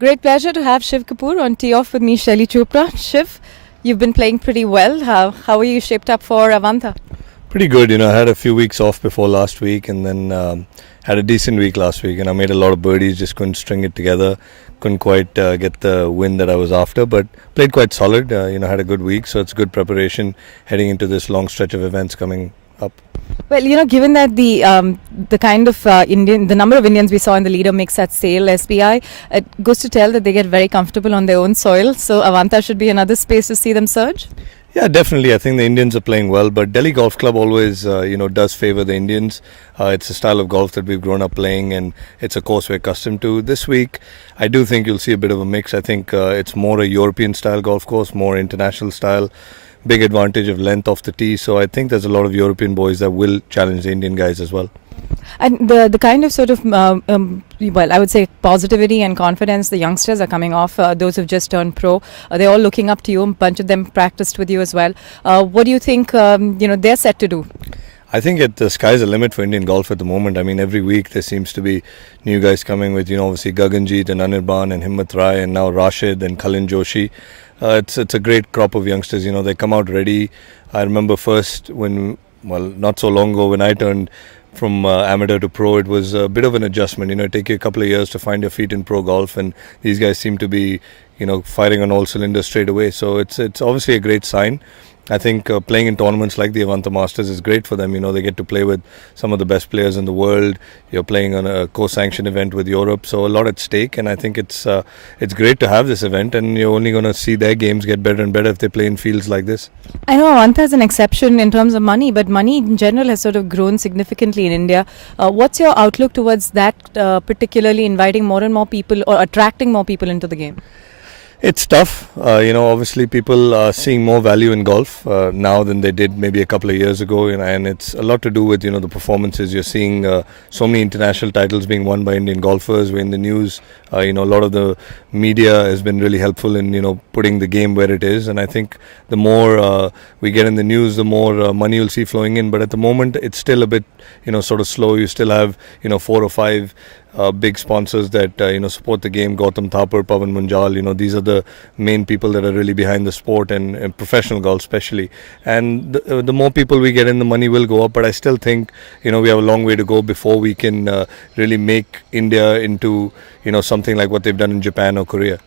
Great pleasure to have Shiv Kapoor on Tee Off with me, Shelly Chopra. Shiv, you've been playing pretty well. How are you shaped up for Avanta? Pretty good. I had a few weeks off before last week, and then had a decent week last week. And I made a lot of birdies, just couldn't string it together. Couldn't quite get the win that I was after, but played quite solid. Had a good week, so it's good preparation heading into this long stretch of events coming up. Well, given that the kind of the number of Indians we saw in the leader mix at SAIL SBI, it goes to tell that they get very comfortable on their own soil. So Avanta should be another space to see them surge. Yeah, definitely. I think the Indians are playing well, but Delhi Golf Club always, does favour the Indians. It's a style of golf that we've grown up playing, and it's a course we're accustomed to. This week, I do think you'll see a bit of a mix. I think it's more a European style golf course, more international style. Big advantage of length off the tee, so I think there's a lot of European boys that will challenge the Indian guys as well. And the kind of sort of, I would say positivity and confidence the youngsters are coming off, those who've just turned pro, they're all looking up to you. A bunch of them practiced with you as well. What do you think, they're set to do? I think the sky's the limit for Indian golf at the moment. I mean, every week there seems to be new guys coming with, obviously Gaganjeet and Anirban and Himmat Rai and now Rashid and Kalin Joshi. It's a great crop of youngsters. They come out ready. I remember first not so long ago when I turned from amateur to pro, it was a bit of an adjustment. It take you a couple of years to find your feet in pro golf, and these guys seem to be, firing on all cylinders straight away. So it's obviously a great sign. I think playing in tournaments like the Avanta Masters is great for them. They get to play with some of the best players in the world. You're playing on a co-sanctioned event with Europe, so a lot at stake. And I think it's great to have this event, and you're only going to see their games get better and better if they play in fields like this. I know Avanta is an exception in terms of money, but money in general has sort of grown significantly in India. What's your outlook towards that, particularly inviting more and more people or attracting more people into the game? It's tough. Obviously people are seeing more value in golf now than they did maybe a couple of years ago, and it's a lot to do with, the performances. You're seeing so many international titles being won by Indian golfers. We're in the news. A lot of the media has been really helpful in, putting the game where it is. And I think the more we get in the news, the more money you'll see flowing in. But at the moment, it's still a bit, sort of slow. You still have, 4 or 5 big sponsors that support the game. Gautam Thapar, Pavan Munjal, these are the main people that are really behind the sport and professional golf especially. And the more people we get in, the money will go up. But I still think we have a long way to go before we can really make India into something like what they've done in Japan or Korea.